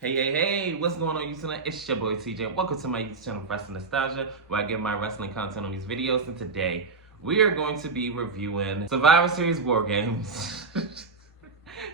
Hey, what's going on YouTube? It's your boy TJ. Welcome to my YouTube channel, Wrestling Nostalgia, where I get my wrestling content on these videos. And today, we are going to be reviewing Survivor Series War Games.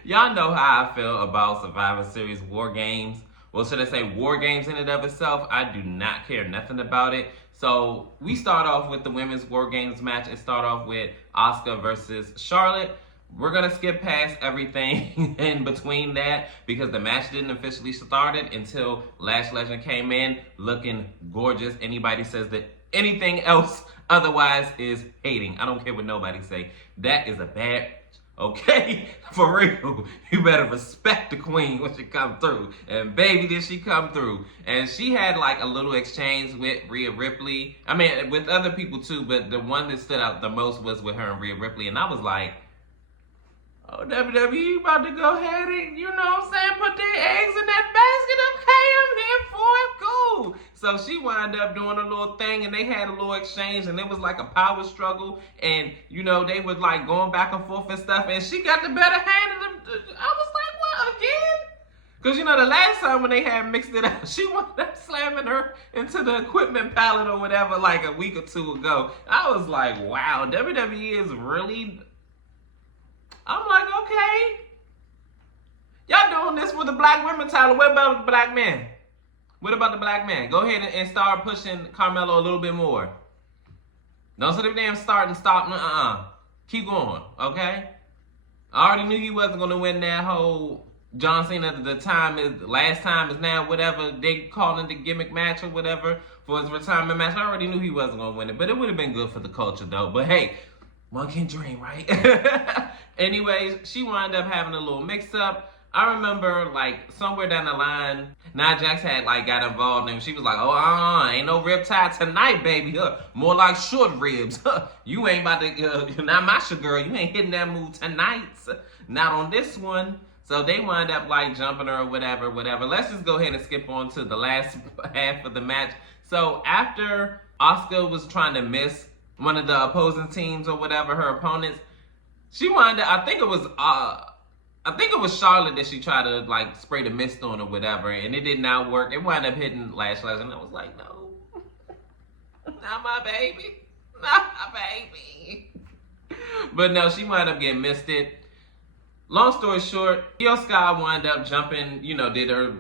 Y'all know how I feel about Survivor Series War Games. Well, should I say War Games in and of itself? I do not care nothing about it. So, we start off with the Women's War Games match. It start off with Asuka versus Charlotte. We're going to skip past everything in between that because the match didn't officially start until Lash Legend came in looking gorgeous. Anybody says that anything else otherwise is hating. I don't care what nobody say. That is a bad, okay? For real. You better respect the queen when she come through. And baby, did she come through. And she had like a little exchange with Rhea Ripley. I mean, with other people too, but the one that stood out the most was with her and Rhea Ripley. And I was like, oh, WWE about to go ahead and, you know what I'm saying, put their eggs in that basket. Okay, I'm here for it. Cool. So she wound up doing a little thing and they had a little exchange and it was like a power struggle. And, you know, they was like going back and forth and stuff. And she got the better hand of them. I was like, what, again? Because, you know, the last time when they had mixed it up, she wound up slamming her into the equipment pallet or whatever like a week or two ago. I was like, wow, WWE is really... I'm like, okay. Y'all doing this for the black women title. What about the black man? What about the black man? Go ahead and start pushing Carmelo a little bit more. Don't say the damn start and stop. Keep going, okay? I already knew he wasn't going to win that whole John Cena at the time is last time is now, whatever they calling the gimmick match or whatever for his retirement match. I already knew he wasn't going to win it, but it would have been good for the culture though. But hey, one can dream, right? Anyways, she wound up having a little mix-up. I remember, like, somewhere down the line, Nia Jax had, like, got involved, and she was like, oh, ain't no rib tie tonight, baby. More like short ribs. You ain't about to, not my girl, you ain't hitting that move tonight. Not on this one. So they wind up, like, jumping her or whatever. Let's just go ahead and skip on to the last half of the match. So after Asuka was trying to miss one of the opposing teams or whatever, her opponents, she wound up, I think it was Charlotte that she tried to like spray the mist on or whatever, and it did not work. It wound up hitting Lash Legend, and I was like, no, not my baby, not my baby. But no, she wound up getting misted. Long story short, Io Sky wound up jumping, you know, did her,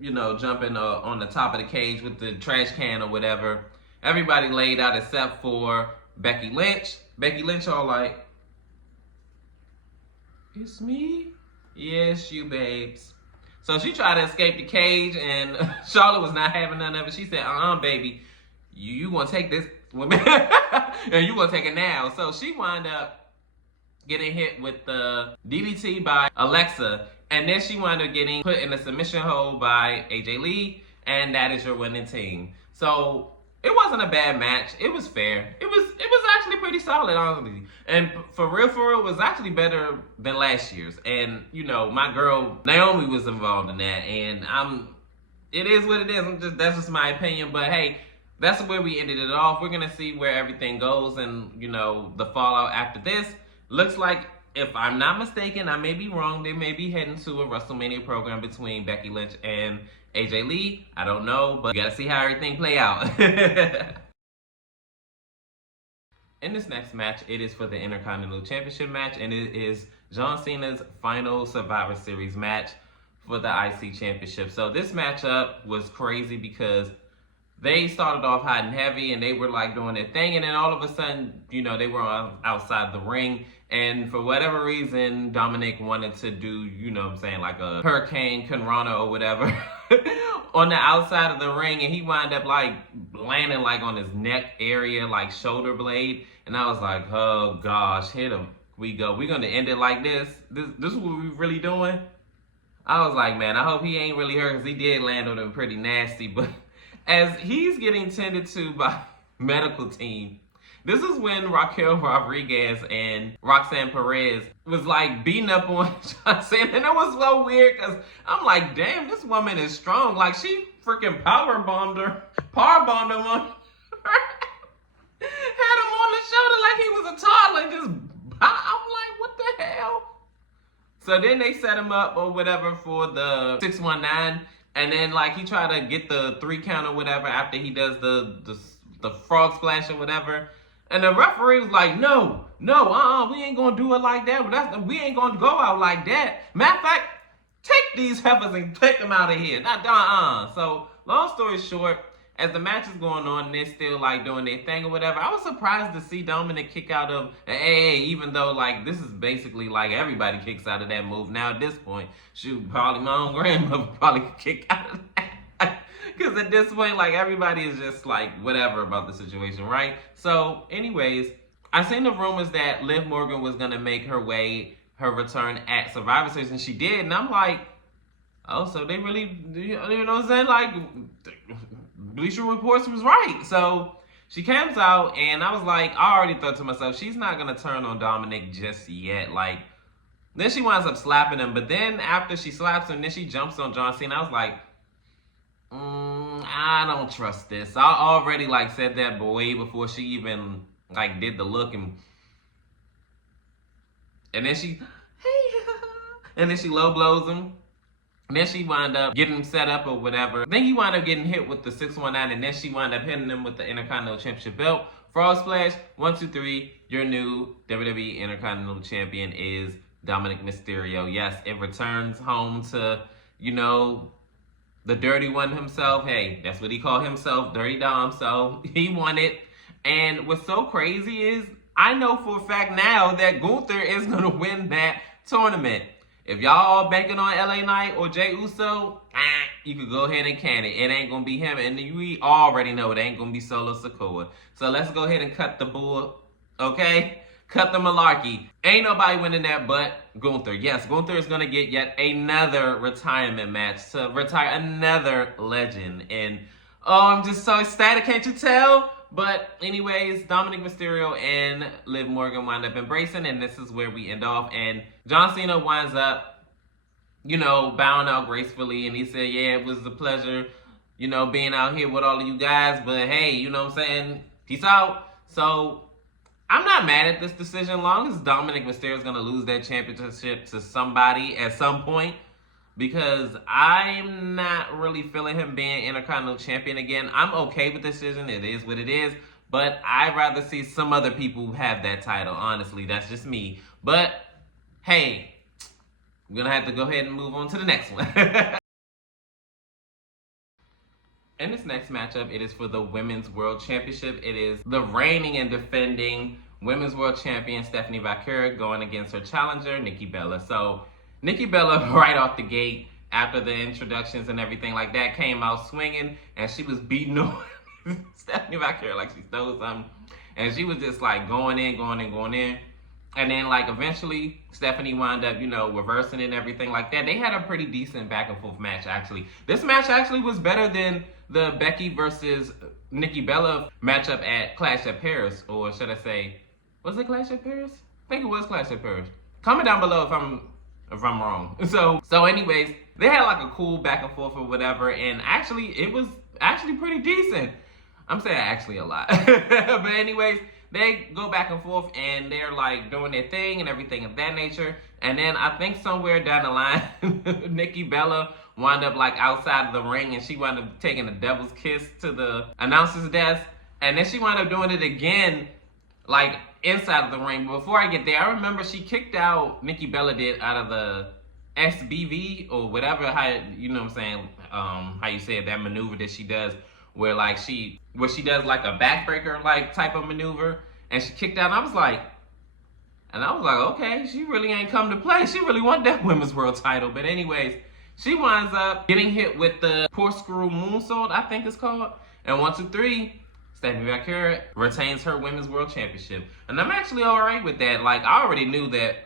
you know, jumping on the top of the cage with the trash can or whatever. Everybody laid out except for Becky Lynch. Becky Lynch all like, it's me? Yes, you babes. So she tried to escape the cage and Charlotte was not having none of it. She said, baby, you gonna take this woman and you gonna take it now. So she wound up getting hit with the DDT by Alexa, and then she wound up getting put in a submission hold by AJ Lee, and that is your winning team. So it wasn't a bad match. It was fair. It was actually pretty solid, honestly. And for real, it was actually better than last year's. And, you know, my girl Naomi was involved in that. And it is what it is. That's just my opinion. But hey, that's where we ended it off. We're going to see where everything goes and, you know, the fallout after this. Looks like, if I'm not mistaken, I may be wrong, they may be heading to a WrestleMania program between Becky Lynch and AJ Lee. I don't know, but you gotta see how everything play out. In this next match, it is for the Intercontinental Championship match, and it is John Cena's final Survivor Series match for the IC Championship. So this matchup was crazy because they started off hot and heavy and they were like doing their thing, and then all of a sudden, you know, they were outside the ring, and for whatever reason, Dominic wanted to do, you know what I'm saying, like a Hurricane Conrana or whatever on the outside of the ring, and he wound up like landing like on his neck area, like shoulder blade, and I was like, oh gosh, hit him. We're gonna end it like this? This is what we really doing? I was like, man, I hope he ain't really hurt, because he did land on him pretty nasty, but as he's getting tended to by medical team, This is when Raquel Rodriguez and Roxanne Perez was like beating up on John Cena, and it was so weird because I'm like, damn, this woman is strong. Like she freaking power bombed him on, had him on the shoulder like he was a toddler, and just I'm like, what the hell? So then they set him up or whatever for the 619, and then like he tried to get the 3 count or whatever after he does the frog splash or whatever. And the referee was like, no, we ain't gonna do it like that. We ain't gonna go out like that. Matter of fact, take these heifers and take them out of here. So, long story short, as the match is going on and they're still like doing their thing or whatever, I was surprised to see Dominic kick out of an AA, even though like this is basically like everybody kicks out of that move now at this point. Shoot, probably my own grandmother probably could kick out of that. Because at this point, like, everybody is just, like, whatever about the situation, right? So, anyways, I seen the rumors that Liv Morgan was going to make her return at Survivor Series, and she did. And I'm like, oh, so they really, you know what I'm saying? Like, Bleacher Reports was right. So, she comes out, and I was like, I already thought to myself, she's not going to turn on Dominic just yet. Like, then she winds up slapping him. But then after she slaps him, then she jumps on John Cena. I was like, I don't trust this. I already like said that way before she even like did the look and then she and then she low blows him. And then she wound up getting him set up or whatever. Then he wound up getting hit with the 619, and then she wound up hitting him with the Intercontinental Championship belt. Frog Splash, 1, 2, 3. Your new WWE Intercontinental Champion is Dominic Mysterio. Yes, it returns home to, you know, the dirty one himself. Hey, that's what he called himself, Dirty Dom. So he won it. And what's so crazy is I know for a fact now that Gunther is going to win that tournament. If y'all all banking on LA Knight or Jey Uso, you could go ahead and can it. It ain't going to be him. And we already know it ain't going to be Solo Sikoa. So let's go ahead and cut the bull, okay? Cut the malarkey. Ain't nobody winning that but Gunther. Yes, Gunther is going to get yet another retirement match to retire another legend. And oh, I'm just so ecstatic, can't you tell? But anyways, Dominic Mysterio and Liv Morgan wind up embracing, and this is where we end off. And John Cena winds up, you know, bowing out gracefully. And he said, yeah, it was a pleasure, you know, being out here with all of you guys. But hey, you know what I'm saying? Peace out. So I'm not mad at this decision, long as Dominic Mysterio is going to lose that championship to somebody at some point, because I'm not really feeling him being Intercontinental Champion again. I'm okay with the decision. It is what it is, but I'd rather see some other people have that title. Honestly, that's just me. But hey, we're going to have to go ahead and move on to the next one. In this next matchup, it is for the Women's World Championship. It is the reigning and defending Women's World Champion Stephanie Vaquera going against her challenger, Nikki Bella. So, Nikki Bella, right off the gate, after the introductions and everything like that, came out swinging, and she was beating on Stephanie Vaquera like she stole something. And she was just like going in. And then, like, eventually, Stephanie wound up, you know, reversing it and everything like that. They had a pretty decent back-and-forth match, actually. This match actually was better than the Becky versus Nikki Bella matchup at Clash at Paris. Or should I say, was it Clash at Paris? I think it was Clash at Paris. Comment down below if I'm wrong. So anyways, they had, like, a cool back-and-forth or whatever. And actually, it was actually pretty decent. I'm saying actually a lot. But anyways, they go back and forth, and they're like doing their thing and everything of that nature. And then I think somewhere down the line, Nikki Bella wound up like outside of the ring, and she wound up taking a devil's kiss to the announcer's desk. And then she wound up doing it again, like inside of the ring. But before I get there, I remember she kicked out, Nikki Bella did, out of the SBV or whatever, how, you know what I'm saying, how you say it, that maneuver that she does, where she does like a backbreaker like type of maneuver, and she kicked out. And I was like, okay, she really ain't come to play. She really won that Women's World title. But anyways, she winds up getting hit with the corkscrew moonsault, I think it's called. And 1, 2, 3, Stephanie Vaquera retains her Women's World Championship. And I'm actually all right with that. Like, I already knew that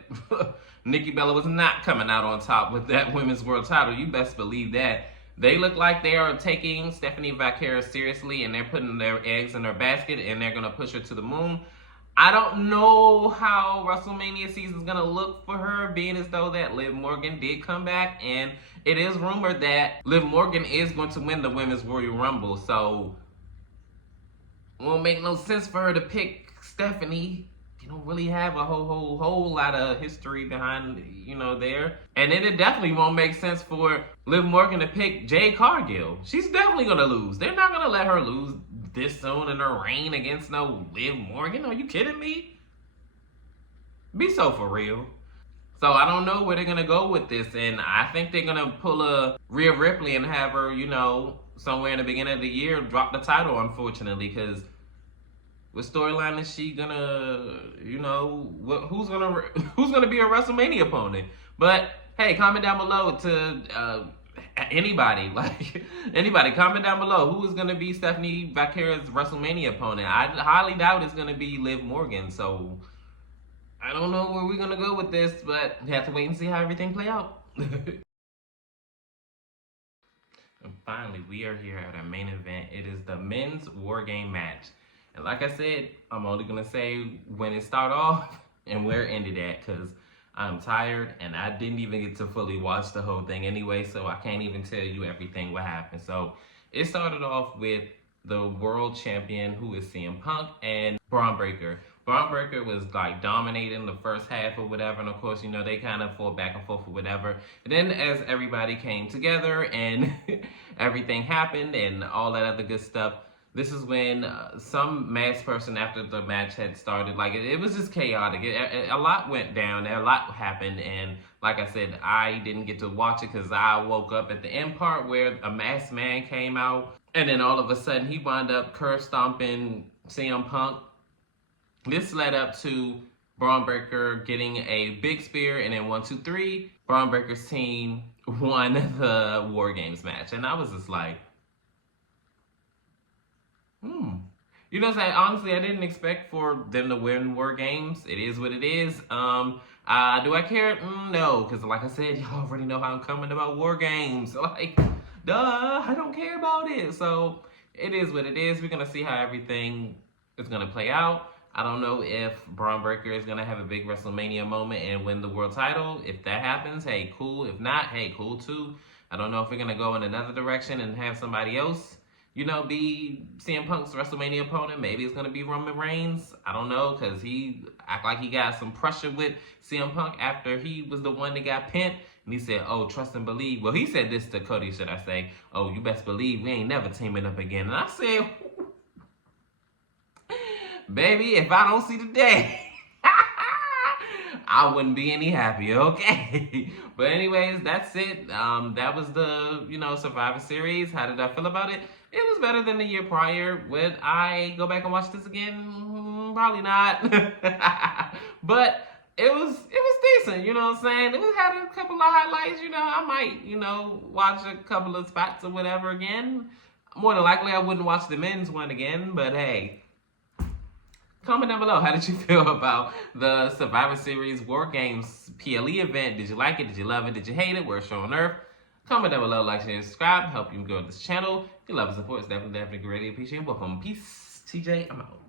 Nikki Bella was not coming out on top with that Women's World title. You best believe that. They look like they are taking Stephanie Vaquera seriously, and they're putting their eggs in her basket, and they're gonna push her to the moon. I don't know how WrestleMania season is gonna look for her, being as though that Liv Morgan did come back, and it is rumored that Liv Morgan is going to win the Women's Royal Rumble. So it won't make no sense for her to pick Stephanie. You don't really have a whole lot of history behind, there. And then it definitely won't make sense for Liv Morgan to pick Jade Cargill. She's definitely gonna lose. They're not gonna let her lose this soon in her reign against no Liv Morgan. Are you kidding me? Be so for real. So I don't know where they're gonna go with this, and I think they're gonna pull a Rhea Ripley and have her, somewhere in the beginning of the year drop the title, unfortunately, because what storyline is she gonna, who's gonna be a WrestleMania opponent? But hey, comment down below to anybody, comment down below who is gonna be Stephanie Vaquera's WrestleMania opponent. I highly doubt it's gonna be Liv Morgan. So I don't know where we're gonna go with this, but we have to wait and see how everything play out. And finally, we are here at our main event. It is the men's War Game match. And like I said, I'm only going to say when it started off and where it ended at, because I'm tired and I didn't even get to fully watch the whole thing anyway, so I can't even tell you everything what happened. So it started off with the world champion, who is CM Punk, and Braun Breaker. Braun Breaker was like dominating the first half or whatever, and of course, they kind of fought back and forth or whatever. And then as everybody came together and everything happened and all that other good stuff, this is when some masked person, after the match had started, it was just chaotic. A lot went down, a lot happened, and like I said, I didn't get to watch it because I woke up at the end part where a masked man came out, and then all of a sudden he wound up curb stomping CM Punk. This led up to Braun Breaker getting a big spear, and then 1, 2, 3, Braun Breaker's team won the War Games match, and I was just like, You know what I'm saying? Honestly, I didn't expect for them to win War Games. It is what it is. Do I care? No, because like I said, y'all already know how I'm coming about War Games. Duh, I don't care about it. So it is what it is. We're going to see how everything is going to play out. I don't know if Braun Breaker is going to have a big WrestleMania moment and win the world title. If that happens, hey, cool. If not, hey, cool too. I don't know if we're going to go in another direction and have somebody else, be CM Punk's WrestleMania opponent. Maybe it's going to be Roman Reigns. I don't know, because he act like he got some pressure with CM Punk after he was the one that got pinned. And he said, oh, trust and believe. Well, he said this to Cody, should I say. Oh, you best believe we ain't never teaming up again. And I said, baby, if I don't see the day, I wouldn't be any happier, okay? But anyways, that's it. That was the, Survivor Series. How did I feel about it? It was better than the year prior. Would I go back and watch this again? Probably not. But it was decent, you know what I'm saying? It had a couple of highlights, I might, watch a couple of spots or whatever again. More than likely, I wouldn't watch the men's one again, but hey. Comment down below, how did you feel about the Survivor Series War Games PLE event? Did you like it? Did you love it? Did you hate it? Worst show on earth? Comment down below, like, share, and subscribe. Help you grow this channel. If you love and support, it's definitely greatly appreciated. Welcome. Peace. TJ, I'm out.